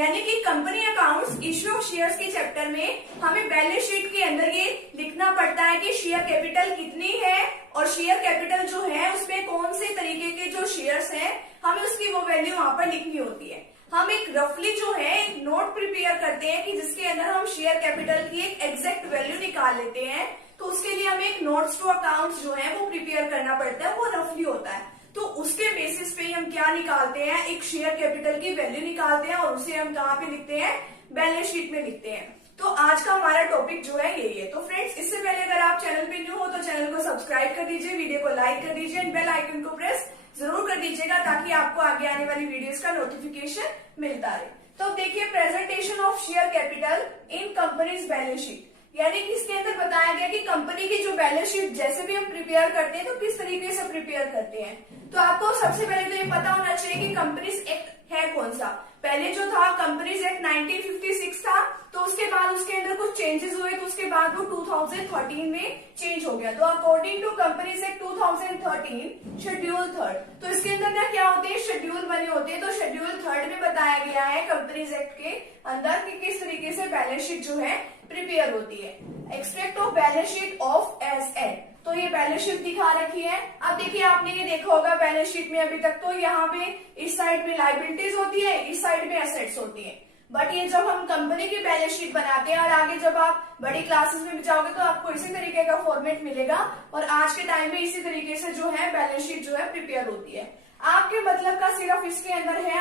यानी कि company accounts issue of shares के चैप्टर में हमें बैलेंस शीट के अंदर ये लिखना पड़ता है कि शेयर कैपिटल कितनी है और शेयर कैपिटल जो है उसमें कौन से तरीके के जो शेयर्स हैं हमें उसकी वो वैल्यू वहां पर लिखनी होती है। हम एक रफली जो है एक नोट प्रिपेयर करते हैं कि जिसके अंदर हम शेयर कैपिटल की एक एग्जैक्ट वैल्यू निकाल लेते हैं। तो उसके लिए हमें एक नोट्स टू अकाउंट्स जो है वो प्रिपेयर करना पड़ता है, वो रफली होता है। तो उसके बेसिस पे हम क्या निकालते हैं, एक शेयर कैपिटल की वैल्यू निकालते हैं और उसे हम कहाँ पे लिखते हैं, बैलेंस शीट में लिखते हैं। तो आज का हमारा टॉपिक जो है यही है। तो फ्रेंड्स, इससे पहले अगर आप चैनल पे न्यू हो तो चैनल को सब्सक्राइब कर दीजिए, वीडियो को लाइक कर दीजिए एंड बेल आइकन को प्रेस जरूर कर दीजिएगा ताकि आपको आगे आने वाली वीडियोस का नोटिफिकेशन मिलता रहे। तो अब देखिए, presentation of share capital in companies balance sheet, यानी कि इसके अंदर बताया गया कि कंपनी की जो बैलेंस शीट जैसे भी हम प्रिपेयर करते हैं तो किस तरीके से प्रिपेयर करते हैं। तो आपको सबसे पहले तो ये पता होना चाहिए कि कंपनीज एक्ट है कौन सा। पहले जो था कंपनीज एक्ट 1956 था, तो उसके बाद उसके अंदर कुछ चेंजेस हुए, तो उसके बाद वो 2013 में चेंज हो गया। तो according to companies act 2013 schedule 3, तो इसके अंदर ना क्या होते हैं, शेड्यूल बने होते हैं। तो शेड्यूल 3 में बताया गया है कंपनीज एक्ट के अंदर कि किस तरीके से बैलेंस शीट जो है प्रिपेयर होती है। Extract of balance sheet of asset, तो ये बैलेंस शीट दिखा रखी है। अब देखिए, आपने ये देखा होगा बैलेंस शीट में अभी तक तो यहाँ पे इस साइड में लायबिलिटीज होती है, इस साइड में एसेट्स होती है। बट ये जब हम कंपनी की बैलेंस शीट बनाते हैं और आगे जब आप बड़ी क्लासेस में जाओगे तो आपको इसी तरीके का फॉर्मेट मिलेगा और आज के टाइम में इसी तरीके से जो है बैलेंस शीट जो है प्रिपेयर होती है। आपके मतलब का सिर्फ इसके अंदर है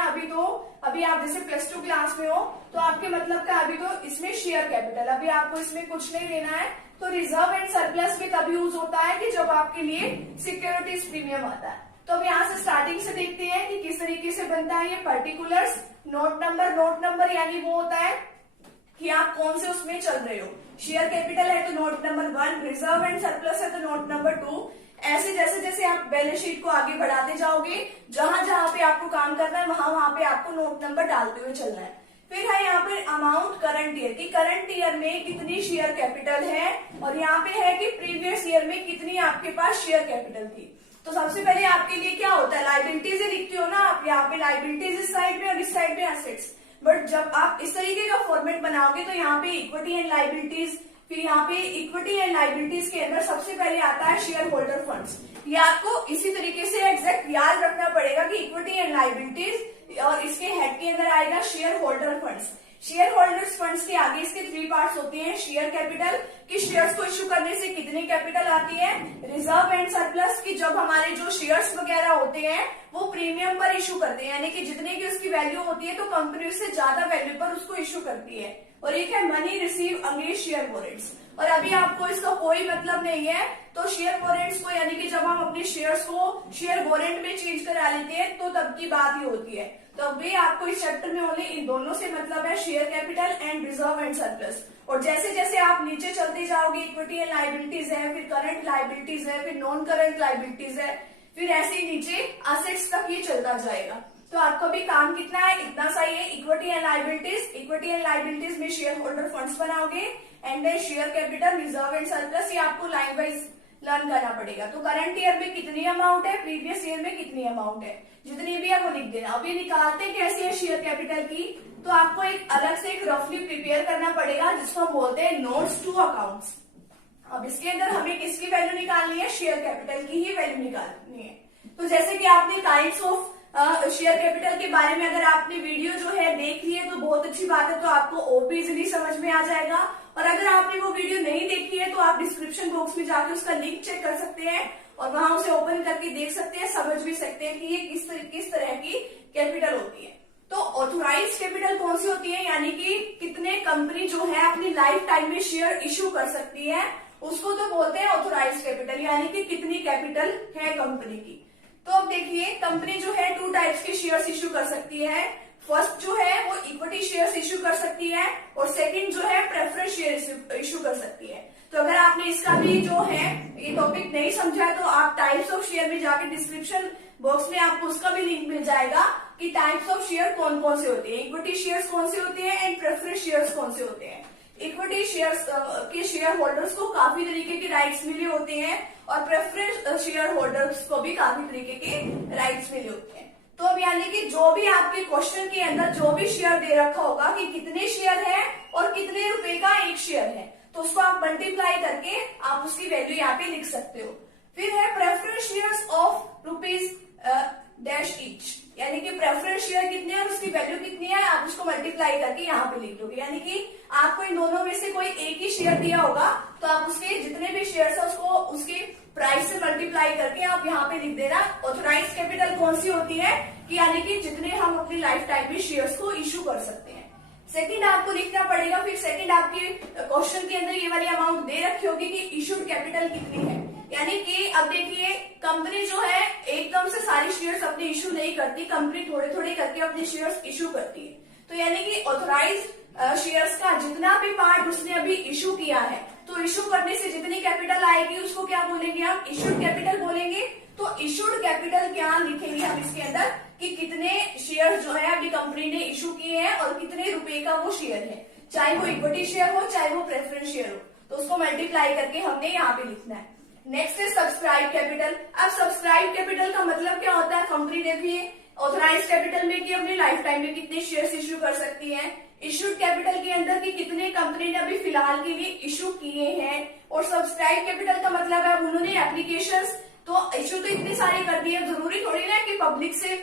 अभी आप जैसे +2 क्लास में हो तो आपके मतलब का अभी तो इसमें शेयर कैपिटल, अभी आपको इसमें कुछ नहीं लेना है। तो रिजर्व एंड सरप्लस भी तब यूज होता है कि जब आपके लिए सिक्योरिटीज प्रीमियम आता है। तो अब यहाँ से स्टार्टिंग से देखते हैं कि किस तरीके से बनता है ये पर्टिकुलर्स। नोट नंबर यानी वो होता है कि आप कौन से उसमें चल रहे हो। शेयर कैपिटल है तो note number 1, reserve and surplus है तो नोट नंबर 2। ऐसे जैसे जैसे आप बैलेंस शीट को आगे बढ़ाते जाओगे, जहां जहां पे आपको काम करना है वहां पे आपको नोट नंबर डालते हुए चलना है। फिर है यहाँ पे अमाउंट करंट ईयर की, करंट ईयर में कितनी शेयर कैपिटल है और यहाँ पे है कि प्रीवियस ईयर में कितनी आपके पास शेयर कैपिटल थी। तो सबसे पहले आपके लिए क्या होता है, लायबिलिटीज लिखते हो ना आप, यहाँ पे लायबिलिटीज इस साइड में और इस साइड में एसेट्स। बट जब आप इस तरीके का फॉर्मेट बनाओगे तो यहाँ पे इक्विटी एंड लायबिलिटीज, फिर यहाँ पे इक्विटी एंड लायबिलिटीज के अंदर सबसे पहले आता है शेयर होल्डर फंड्स। ये आपको इसी तरीके से एग्जैक्ट याद रखना पड़ेगा कि इक्विटी एंड लायबिलिटीज और इसके हेड के अंदर आएगा share holder funds. Share holders funds के आगे इसके 3 पार्ट्स होते हैं। शेयर कैपिटल कि शेयर्स को इश्यू करने से कितनी कैपिटल आती है, रिजर्व एंड सरप्लस की जब हमारे जो शेयर्स वगैरह होते हैं वो प्रीमियम पर इश्यू करते हैं, यानी कि जितने की उसकी वैल्यू होती है तो कंपनी उससे ज्यादा वैल्यू पर उसको इश्यू करती है। और एक है money receive against share warrants, और अभी आपको इसका कोई मतलब नहीं है। तो शेयर वॉरेंट्स को यानी कि जब हम अपने शेयर्स को शेयर वॉरेंट में चेंज करा लेते हैं तो तब की बात ही होती है। तो अभी आपको इस चैप्टर में ओनली इन दोनों से मतलब है, share capital and reserve and surplus. और जैसे जैसे आप नीचे चलते जाओगे, इक्विटी एंड लायबिलिटीज है, फिर करंट लायबिलिटीज है, फिर नॉन करंट लायबिलिटीज है, फिर ऐसे ही नीचे असेट्स तक ये चलता जाएगा। तो आपको भी काम कितना है, इतना सा ही है, equity and liabilities. Equity and liabilities में शेयर होल्डर फंड्स बनाओगे and then share capital, reserve and surplus, ये आपको लाइन वाइज लर्न करना पड़ेगा। तो करंट ईयर में कितनी अमाउंट है, प्रीवियस ईयर में कितनी अमाउंट है, जितनी भी है वो लिख देना। अभी निकालते कैसे है शेयर कैपिटल की, तो आपको एक अलग से एक रफली प्रिपेयर करना पड़ेगा जिसको हम बोलते हैं नोट्स टू अकाउंट्स। अब इसके अंदर हमें किसकी वैल्यू निकालनी है, शेयर कैपिटल की ही वैल्यू निकालनी है। तो जैसे कि आपने काइंड्स ऑफ शेयर कैपिटल के बारे में अगर आपने वीडियो जो है देख ली है तो बहुत अच्छी बात है, तो आपको और भी इजिली समझ में आ जाएगा। और अगर आपने वो वीडियो नहीं देखी है तो आप डिस्क्रिप्शन बॉक्स में जाकर उसका लिंक चेक कर सकते हैं और वहां उसे ओपन करके देख सकते हैं, समझ भी सकते हैं कि ये किस तरह की कैपिटल होती है। तो ऑथोराइज कैपिटल कौन सी होती है, यानी कि कितने कंपनी जो है अपनी लाइफ टाइम में शेयर इश्यू कर सकती है, उसको तो बोलते हैं ऑथोराइज कैपिटल, यानी कि कितनी कैपिटल है कंपनी की। तो अब देखिए, कंपनी जो है 2 टाइप्स के शेयर्स इश्यू कर सकती है। फर्स्ट जो है वो इक्विटी शेयर्स इश्यू कर सकती है और सेकंड जो है प्रेफरेंस शेयर इश्यू कर सकती है। तो अगर आपने इसका भी जो है ये टॉपिक नहीं समझा तो आप टाइप्स ऑफ शेयर में जाके डिस्क्रिप्शन बॉक्स में आपको उसका भी लिंक मिल जाएगा कि टाइप्स ऑफ शेयर कौन कौन से होते हैं, इक्विटी शेयर्स कौन से होते हैं एंड प्रेफरेंस शेयर्स कौन से होते हैं। इक्विटी शेयर्स के शेयर होल्डर्स को काफी तरीके के राइट्स मिले होते हैं और प्रेफरेंस शेयर होल्डर्स को भी काफी तरीके के राइट्स मिले होते हैं। तो अब यानी कि जो भी आपके क्वेश्चन के अंदर जो भी शेयर दे रखा होगा कि कितने शेयर है और कितने रुपए का एक शेयर है, तो उसको आप मल्टीप्लाई करके आप उसकी वैल्यू यहाँ पे लिख सकते हो। फिर है preference shares of rupees dash each, यानी कि प्रेफरेंस शेयर कितने हैं और उसकी वैल्यू कितनी है, आप उसको मल्टीप्लाई करके यहाँ पे लिख दोगे। यानी कि आपको इन दोनों में से कोई एक ही शेयर दिया होगा तो आप उसके जितने भी शेयर है उसको उसके प्राइस से मल्टीप्लाई करके आप यहाँ पे लिख देना। ऑथोराइज कैपिटल कौन सी होती है कि यानी कि जितने हम अपनी लाइफ टाइम में शेयर्स को इश्यू कर सकते हैं। सेकंड आपको लिखना पड़ेगा। फिर सेकंड आपके क्वेश्चन के अंदर ये वाली अमाउंट दे रखी होगी कि इश्यूड कैपिटल कितनी है, यानी कि अब देखिए कंपनी जो है एकदम से सारी शेयर्स अपने इश्यू नहीं करती, कंपनी थोड़े थोड़े करके अपने शेयर्स इश्यू करती है। तो यानी कि ऑथोराइज शेयर्स का जितना भी पार्ट उसने अभी इश्यू किया है, तो इश्यू करने से जितनी कैपिटल आएगी उसको क्या बोलेंगे हम, इश्यूड कैपिटल बोलेंगे। तो इश्यूड कैपिटल क्या लिखेंगे हम इसके अंदर कि कितने शेयर जो है अभी कंपनी ने इश्यू किए हैं और कितने रुपए का वो शेयर है, चाहे वो इक्विटी शेयर हो चाहे वो प्रेफरेंस शेयर हो, तो उसको मल्टीप्लाई करके हमने यहाँ पे लिखना है। नेक्स्ट है सब्सक्राइब कैपिटल। अब सब्सक्राइब कैपिटल का मतलब क्या होता है, कंपनी ने भी ऑथराइज कैपिटल में कि अपनी लाइफ टाइम में कितने शेयर्स इश्यू कर सकती है, इश्यूड कैपिटल के अंदर कि कितने कंपनी ने अभी फिलहाल के लिए इश्यू किए हैं, और सब्सक्राइब कैपिटल का मतलब है उन्होंने एप्लीकेशंस तो इश्यू तो इतनी सारी कर दी है, जरूरी थोड़ी ना कि पब्लिक से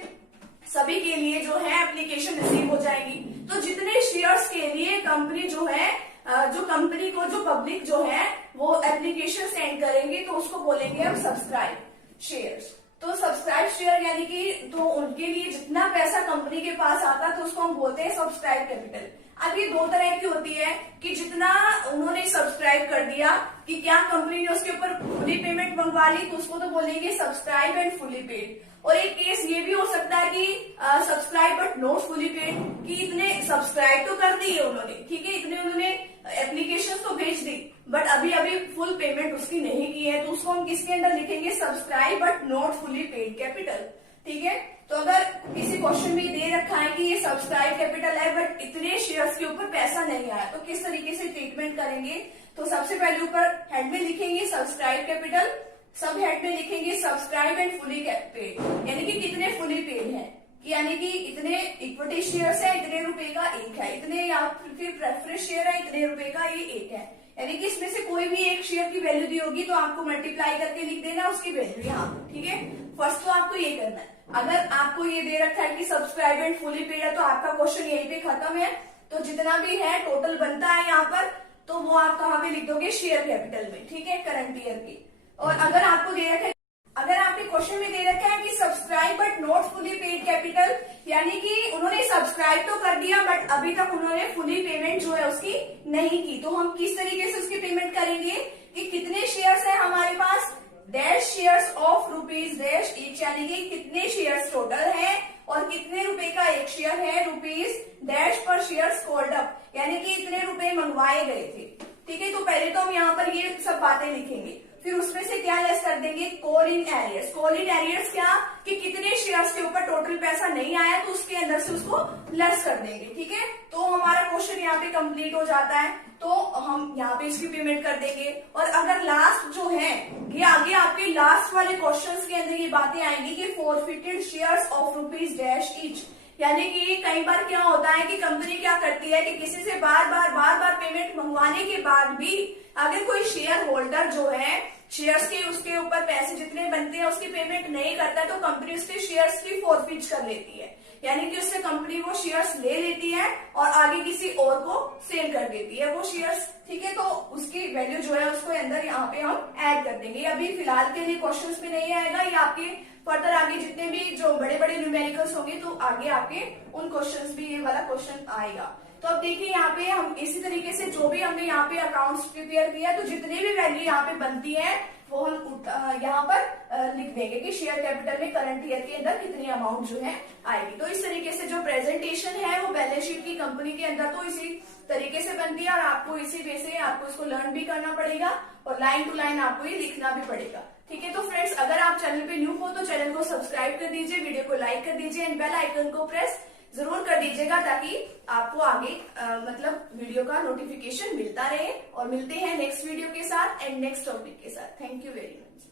सभी के लिए जो है एप्लीकेशन रिसीव हो जाएगी। तो जितने शेयर्स के लिए कंपनी जो है जो कंपनी को जो पब्लिक जो है वो एप्लीकेशन सेंड करेंगे तो उसको बोलेंगे हम सब्सक्राइब शेयर्स। तो सब्सक्राइब शेयर यानी कि तो उनके लिए जितना पैसा कंपनी के पास आता है तो उसको हम बोलते हैं सब्सक्राइब कैपिटल। अब ये दो तरह की होती है कि जितना उन्होंने सब्सक्राइब कर दिया कि क्या कंपनी ने उसके ऊपर फुली पेमेंट मंगवा ली तो उसको तो बोलेंगे सब्सक्राइब एंड फुली पेड। और एक केस ये भी हो सकता है कि subscribe but not fully paid, कि इतने सब्सक्राइब तो कर दी है उन्होंने, ठीक है, इतने उन्होंने एप्लीकेशन तो भेज दी बट अभी अभी फुल पेमेंट उसकी नहीं की है, तो उसको हम किसके अंदर लिखेंगे, subscribe but not fully paid capital. ठीक है, तो अगर किसी क्वेश्चन में दे रखा है कि ये सब्सक्राइब कैपिटल है बट इतने शेयर्स के ऊपर पैसा नहीं आया, तो किस तरीके से ट्रीटमेंट करेंगे, तो सबसे पहले ऊपर हेड में लिखेंगे सब्सक्राइब कैपिटल, सब हेड में लिखेंगे सब्सक्राइब एंड फुली पेड, यानी कि कितने फुली पेड है, यानी कि इतने इक्विटी शेयर्स है, इतने रुपए का एक है, इतने या फिर प्रेफरेंस शेयर है, इतने रुपए का ये एक है, यानी कि इसमें से कोई भी एक शेयर की वैल्यू दी होगी तो आपको मल्टीप्लाई करके लिख देना उसकी वैल्यू यहाँ। ठीक है, फर्स्ट तो आपको ये करना है। अगर आपको ये दे रखा है कि सब्सक्राइब एंड फुली पेड है तो आपका क्वेश्चन यहीं पे खत्म है, तो जितना भी है टोटल बनता है यहाँ पर तो वो आप कहाँ पे लिख दोगे, शेयर कैपिटल में। ठीक है, करंट ईयर की। और अगर आपको दे रखा है, अगर आपके क्वेश्चन में दे रखा है कि subscribe but not fully paid capital, यानी कि उन्होंने सब्सक्राइब तो कर दिया बट अभी तक उन्होंने फुली पेमेंट जो है उसकी नहीं की, तो हम किस तरीके से उसकी पेमेंट करेंगे कि कितने शेयर्स है हमारे पास, dash shares of rupees dash each, यानी कि कितने शेयर्स टोटल है और कितने रुपए का एक शेयर है, रुपीज डैश पर शेयर्स कॉल्ड अप, यानी कि इतने रुपए मंगवाए गए थे। ठीक है, तो पहले तो हम यहाँ पर ये सब बातें लिखेंगे, फिर उसमें से क्या लेस कर देंगे, call in arrears. Call in arrears क्या कि कितने शेयर्स के ऊपर टोटल पैसा नहीं आया तो उसके अंदर से उसको लेस कर देंगे। ठीक है, तो हमारा क्वेश्चन यहाँ पे कंप्लीट हो जाता है, तो हम यहाँ पे इसकी पेमेंट कर देंगे। और अगर लास्ट जो है ये आगे आपके लास्ट वाले क्वेश्चंस के अंदर ये बातें आएंगी कि forfeited shares of rupees dash each, यानी कि कई बार क्या होता है कि कंपनी क्या करती है कि किसी से बार बार पेमेंट मंगवाने के बाद भी अगर कोई शेयर होल्डर जो है शेयर्स के उसके ऊपर पैसे जितने बनते हैं उसकी पेमेंट नहीं करता है तो कंपनी उसके शेयर्स की फॉरफिट कर लेती है, यानी कि उससे कंपनी वो शेयर्स ले लेती है और आगे किसी और को सेल कर देती है वो शेयर्स। ठीक है, तो उसकी वैल्यू जो है उसको अंदर यहाँ पे हम ऐड कर देंगे। अभी फिलहाल के लिए क्वेश्चंस में नहीं आएगा, ये आपके फर्दर आगे जितने भी जो बड़े बड़े न्यूमेरिकल्स होंगे तो आगे आपके उन क्वेश्चंस भी ये वाला क्वेश्चन आएगा। तो अब देखिए यहाँ पे हम इसी तरीके से जो भी हमने यहाँ पे अकाउंट्स प्रिपेयर किया तो जितनी भी वैल्यू यहाँ पे बनती है वो हम यहाँ पर लिख देंगे कि शेयर कैपिटल में करंट ईयर के अंदर कितनी अमाउंट जो है आएगी। तो इस तरीके से जो प्रेजेंटेशन है वो बैलेंस शीट की कंपनी के अंदर तो इसी तरीके से बनती है और आपको इसी वे से आपको इसको लर्न भी करना पड़ेगा और लाइन टू लाइन आपको ये लिखना भी पड़ेगा। ठीक है, तो फ्रेंड्स अगर आप चैनल पे न्यू हो तो चैनल को सब्सक्राइब कर दीजिए, वीडियो को लाइक कर दीजिए एंड बेल आइकन को प्रेस जरूर कर दीजिएगा ताकि आपको आगे मतलब वीडियो का नोटिफिकेशन मिलता रहे। और मिलते हैं नेक्स्ट वीडियो के साथ एंड नेक्स्ट टॉपिक के साथ। Thank you very much.